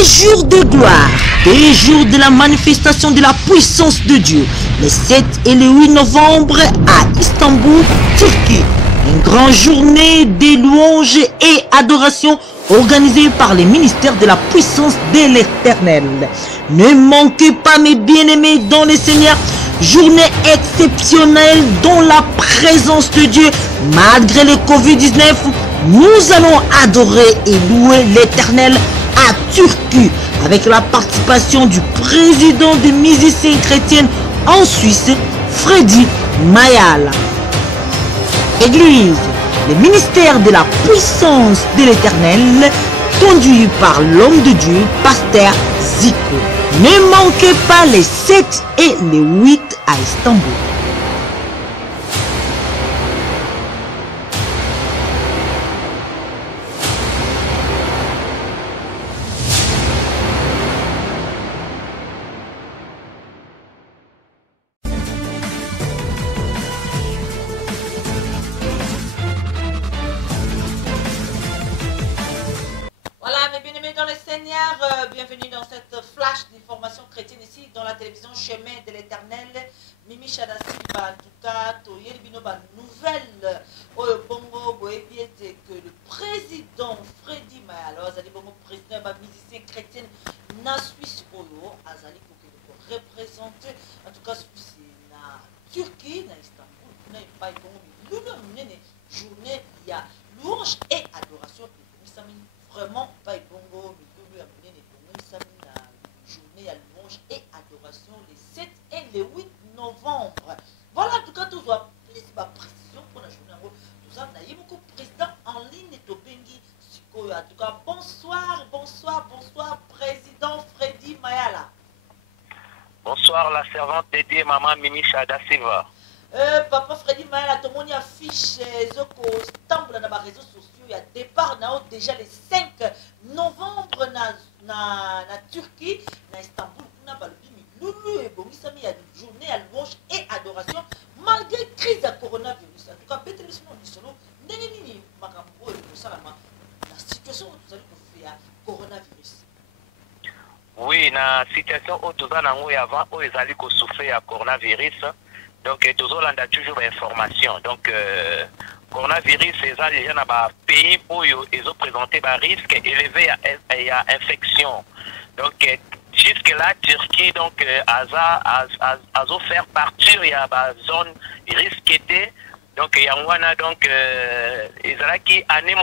Des jours de gloire, des jours de la manifestation de la puissance de Dieu, les 7 et le 8 novembre à Istanbul, Turquie. Une grande journée des louanges et adorations organisée par les ministères de la puissance de l'Éternel. Ne manquez pas, mes bien-aimés dans le Seigneur, journée exceptionnelle dans la présence de Dieu. Malgré le Covid-19, nous allons adorer et louer l'Éternel à Turquie avec la participation du président des musiciens chrétiens en Suisse, Freddy Mayala. Église, le ministère de la puissance de l'Éternel, conduit par l'homme de Dieu, Pasteur Zico. Ne manquez pas les 7 et les 8 à Istanbul. Bienvenue dans cette flash d'information chrétienne ici dans la télévision Chemin de l'Éternel. Mimi Chadasiba, en tout cas, Toyelbinoba, nouvelle Bongo Boebiete que le président Freddy Mayala, Azali Bongo président de musicien chrétien na Suisse Oyo, Azali pour représenter, en tout cas, c'est na Turquie, na Istanbul, na pas une journée, il y a louange et adoration. Vraiment, pas bongo, journée à louange et adoration les 7 et les 8 novembre. Voilà, en tout cas, tout soit plus de précision pour la journée. Tout ça, il y a beaucoup de présidents en ligne et Tobengi. En tout cas, bonsoir, président Freddy Mayala. Bonsoir, la servante dédiée, maman Mimi Chadasiva. Papa Freddy Mayala, tout le monde affiche Zoko Stamboul dans les réseaux sociaux. Il y a départ déjà les 5 novembre na Turquie, na Istanbul, na Balbimi, Loulou et Bomisami, il y a une journée à louange et adoration malgré la crise de coronavirus. En tout cas, Bétélissement du solo, Nénénini, Makambo et Salama, la situation où vous allez faire coronavirus. Oui, la situation où nous avons avant, où ils allaient souffrir à coronavirus. Donc, nous avons toujours l'information. Donc, coronavirus, c'est déjà dans les pays où ils ont présenté un risque élevé à infection. Donc, jusque-là, Turquie, donc, a offert partir, il y a une zone risquée. Donc, il y a donc, ils ont année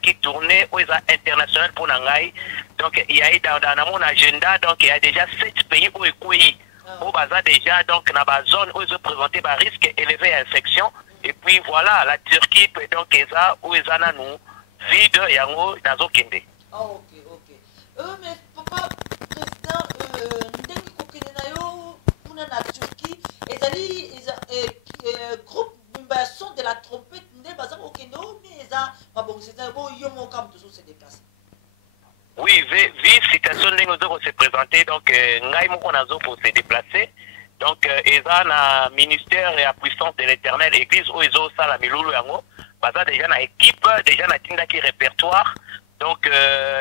qui tourné, ils ont international pour Nangaï. Donc, il y a dans mon agenda, donc, il y a déjà 7 pays où ils au bazar déjà, donc, dans la zone où ils ont présenté un risque élevé à infection. Et puis voilà, la Turquie, donc, où ils ont nous vide, et en haut, dans le Kende. Ah, ok. Mais papa, président, Ndengi Kokenenayo, pour la Turquie, ils ont groupe son de la trompette, mais ils se déplacent. Oui, vu situation de nous se présenter, donc, pour se déplacer. Donc, ils ont un ministère et la puissance de l'Éternel, église où ils ont ça, la Miloulou Yango. Parce que déjà, une équipe, déjà, une répertoire. Donc,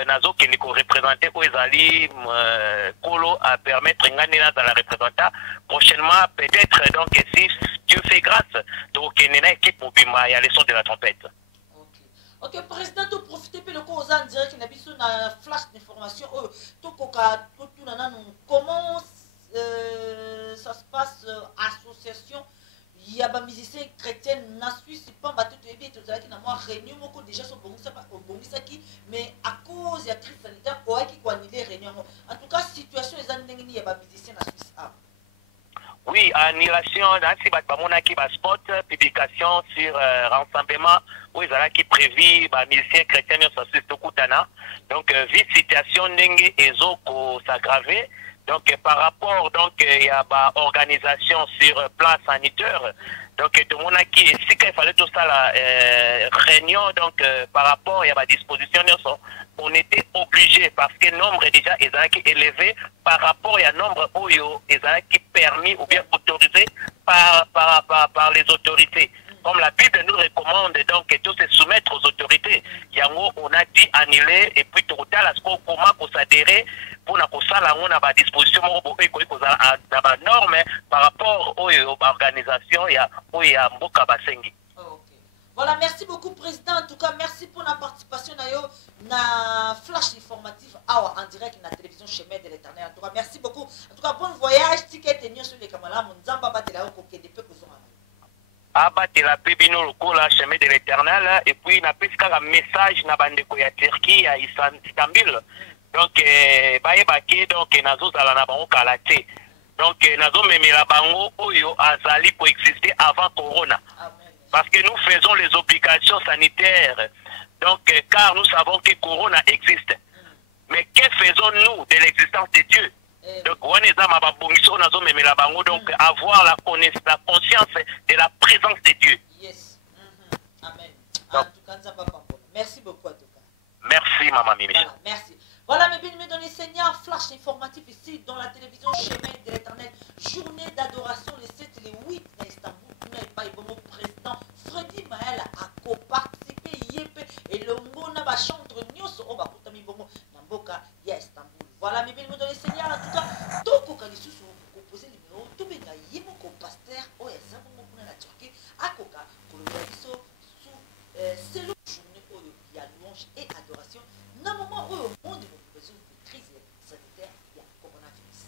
nazo qui nous représenter où ils allaient, Kolo, à permettre dans la représentation. Prochainement, peut-être, donc, si Dieu fait grâce, donc, il y a une équipe pour il y a les sons de la trompette. Ok, président, tu profites de l'occasion en direct qu'il y a une flash d'information. Comment ça se passe, association, il y a des musiciens chrétiens en Suisse, pas battu de bien, tout ça qui n'a pas réunion, déjà sur Bongisaki, mais à cause de la crise sanitaire, il y a qui annulé réunion. En tout cas, situation est en il y a des musiciens en Suisse. Oui, annulation, si on spot, publication sur rassemblement, où ils ont qui prévu les musiciens chrétiens en Suisse de Koutana. Donc, vite situation n'engue et s'aggraver. Donc, par rapport, donc, il y a une organisation sur plan sanitaire. Donc, tout le monde qui, si il fallait tout ça, la réunion, donc, par rapport, il y a des dispositions, on était obligé parce que le nombre est déjà élevé par rapport à nombre où il qui permis ou bien autorisé par les autorités. comme la Bible nous recommande, donc de se soumettre aux autorités. Yango, on a dit annuler et puis tout à l'heure, comment s'adhérer pour la disposition de normes par rapport aux organisations et à Mboka Basengi. Voilà, merci beaucoup, Président. En tout cas, merci pour la participation na flash informatif en direct na télévision Chemin de l'Éternel. En tout cas, merci beaucoup. En tout cas, bon voyage. Ticket et sur les camarades. Nzamba batela ko ke de peu abatela pebino lokola Chemin de l'Éternel et puis na pesika un message na bandeko ya Turquie à Istanbul. Donc bayebaki donc nazo zala na bango kala te. Donc nazo memela bango oyo azali ko exister avant corona. Parce que nous faisons les obligations sanitaires. Donc car nous savons que corona existe. Mais que faisons-nous de l'existence de Dieu? Donc avoir la conscience de la présence de Dieu. Yes. Amen. En tout cas, merci beaucoup en tout cas. Merci maman Mimi. Voilà, merci. Voilà mes bien-aimés dans les seigneurs, flash informatif ici dans la télévision Chemin de l'Éternel. Journée d'adoration les 7 et les 8 à Istanbul. Nous n'avons pas eu bon président Freddy Maël a co-participé et le mot n'a pas chanté Nyos au Bakutami Bongo Namboka ya Istanbul. Voilà mes bien-aimés dans les seigneurs. En tout cas, tout Kokanisu sur composer les numéros, tout bien yémo ko pasteur au Ezamo pour la Turquie à Koka pour le sous c'est le journée où il y a louange et adoration. Dans le moment où le monde est besoin de crise sanitaire, il y a coronavirus.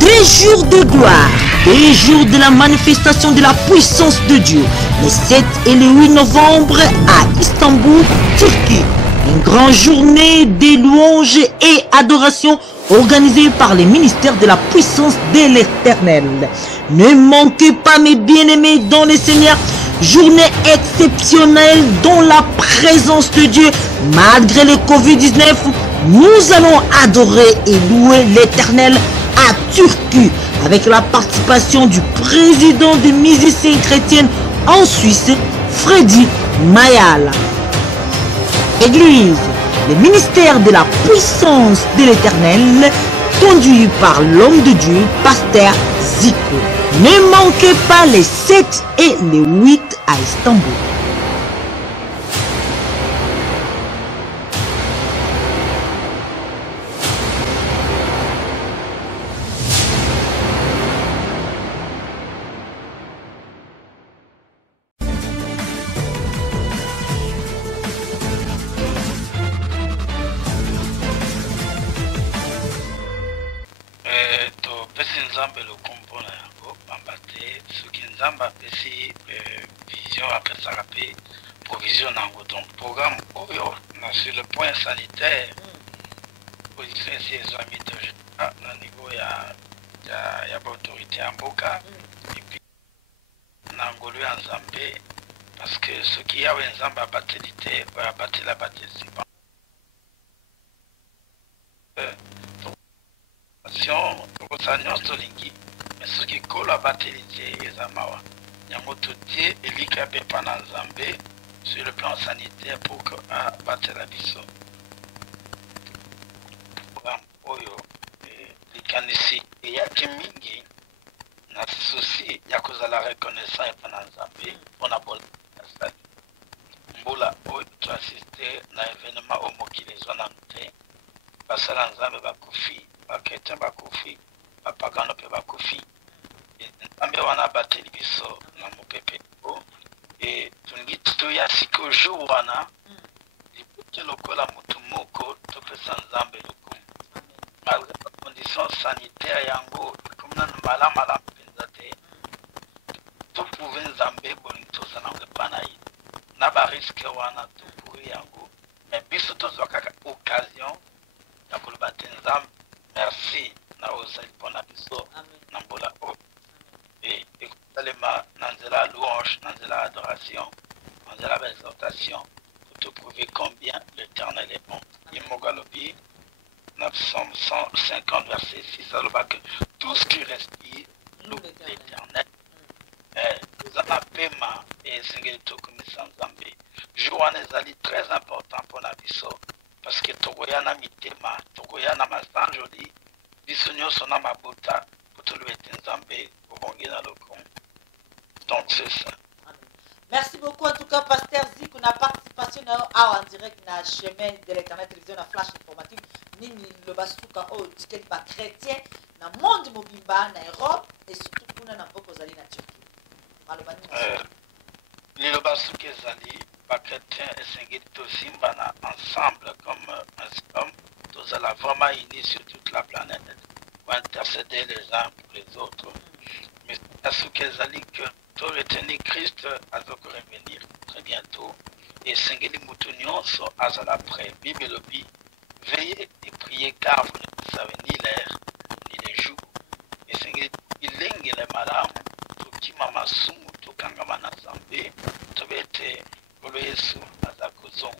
Des jours de gloire, des jours de la manifestation de la puissance de Dieu, les 7 et le 8 novembre à Istanbul, Turquie. Une grande journée des louanges et adorations organisée par les ministères de la puissance de l'Éternel. Ne manquez pas mes bien-aimés dans le Seigneur, journée exceptionnelle dans la présence de Dieu. Malgré le Covid-19, nous allons adorer et louer l'Éternel à Turquie avec la participation du président des musiciens chrétiens en Suisse, Freddy Maël. Église, le ministère de la puissance de l'Éternel, conduit par l'homme de Dieu, pasteur Zico. Ne manquez pas les 7 et les 8 à Istanbul. Nzambe le comprend yango bambate soki Nzambe apesi vision apesa pe provision nango. Donc programme oyo na sur le point sanitaire position ici ezwami déjà na niveau ya autorité ya mboka et puis na ngolu ya Nzambe parce que soki yawe Nzambe abateli te oyo abatela batesipa tolingi mais soki kolo abateli te eza mawa yango totie elika mpe mpa na Nzambe sur le plan sanitaire pour que abatela biso programme oyo likanisi eyaki mingi na susi ya kozala reconnaissant mpa na Nzambe mpona bolasa mbula oyo toassiste na événement oyo mokili ezwa nanu te basala Nzambe bakufi bakretien bakufi bapagano mpe bakufi Nzambe wana abateli biso na mopepe o e tolingi toya siko jour wana liboke lokola motu moko topesa Nzambe lokumu malgré bacondition sanitaire yango ekomi nanu malamu mpenza te toprouve Nzambe bolingi tozala yango epa na ye na bariske wana toprouve yango mais biso tozwa kaka occasion ya koloba te Nzambe merci na ozali mpona biso na mbula oyo et ekosalema na nzela ya louange na nzela ya adoration na nzela ya baexaltation pour te prouver combien l'Éternel est bon. Ye moko alobi na Psaume 150 verset 6 aloba que tout ce qui respire loue l'Éternel. Eza na pema esengeli tokomisa Nzambe jour wana ezali très important mpona biso parce que tokoya na mitema tokoya na masanjoli biso nyonso na mabota po toloba ete Nzambe Donc c'est ça. Merci beaucoup en tout cas, Pasteur Zik, on a participation en direct dans le chemin de l'Éternel télévision, dans Flash informatique, Nini le Basuka, ticket pas chrétien, dans le monde mobimba, dans l'Europe et surtout pour nous, dans la Turquie. Les Basuka Zali, pas chrétien et Sengeli Tosimbana ensemble comme tous allons vraiment unis sur toute la planète pour intercéder les uns pour les autres. Mais Basuka Zali que tout retenir Christ à revenir très bientôt et Sengeli Moutounionso à l'après. Bible lobby, veillez et priez car vous ne savez ni l'air ni les jours. Et Sengeli Ilenge les malades, tout qui m'a soumou, tout kangamana zambé, tout bête, pour le Yesu à Zakozon.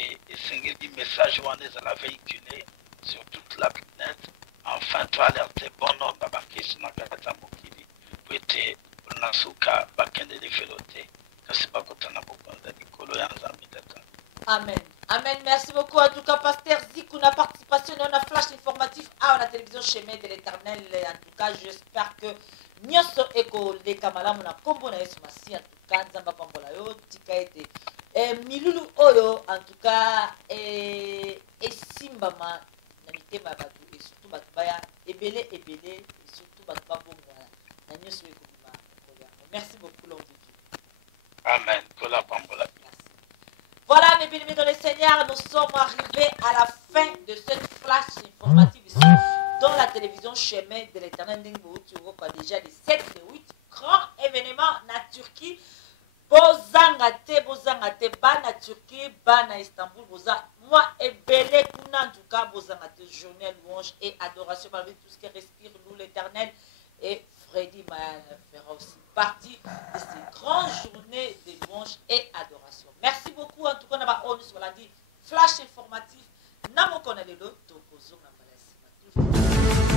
Et Sengeli message où on est à la véhiculer sur toute la planète. Enfin, tu as alerté bon homme, Babakis, Nakata Mokili, pour être Nasuka, Bakende de Féloté, que c'est pas quand on a beaucoup de Nicolo et Amen. Amen. Merci beaucoup. En tout cas, Pasteur Zik, on a participation dans un flash informatif à la télévision Chemin de l'Éternel. En tout cas, j'espère que Nyoso Eko, les Kamala, mon combo na Yesu Masi, en tout cas, Nzamba Pambola yo, Tika ete. Milulu Oyo, en tout cas, et Simbama, Namite Babatu, et surtout Batubaya, Ebele, et surtout Batubabo, Nyoso Eko. Merci beaucoup, l'homme de Dieu. Amen. Voilà, mes bien-aimés dans le Seigneur, nous sommes arrivés à la fin de cette flash informative ici, dans la télévision Chemin de l'Éternel. Tu vois déjà les 7 et 8 grands événements na Turquie. Bozangate, Bana Turquie, Bana Istanbul, moi et Belé, en tout cas, Bozangate, journée, louange et adoration, malgré tout ce qui respire, nous l'Éternel. Et Freddy Mayan fera aussi partie de ces grandes journées de louange et adoration. Merci beaucoup. En tout cas, on a dit flash informatif. Namo konalelo, tokozo na malasi.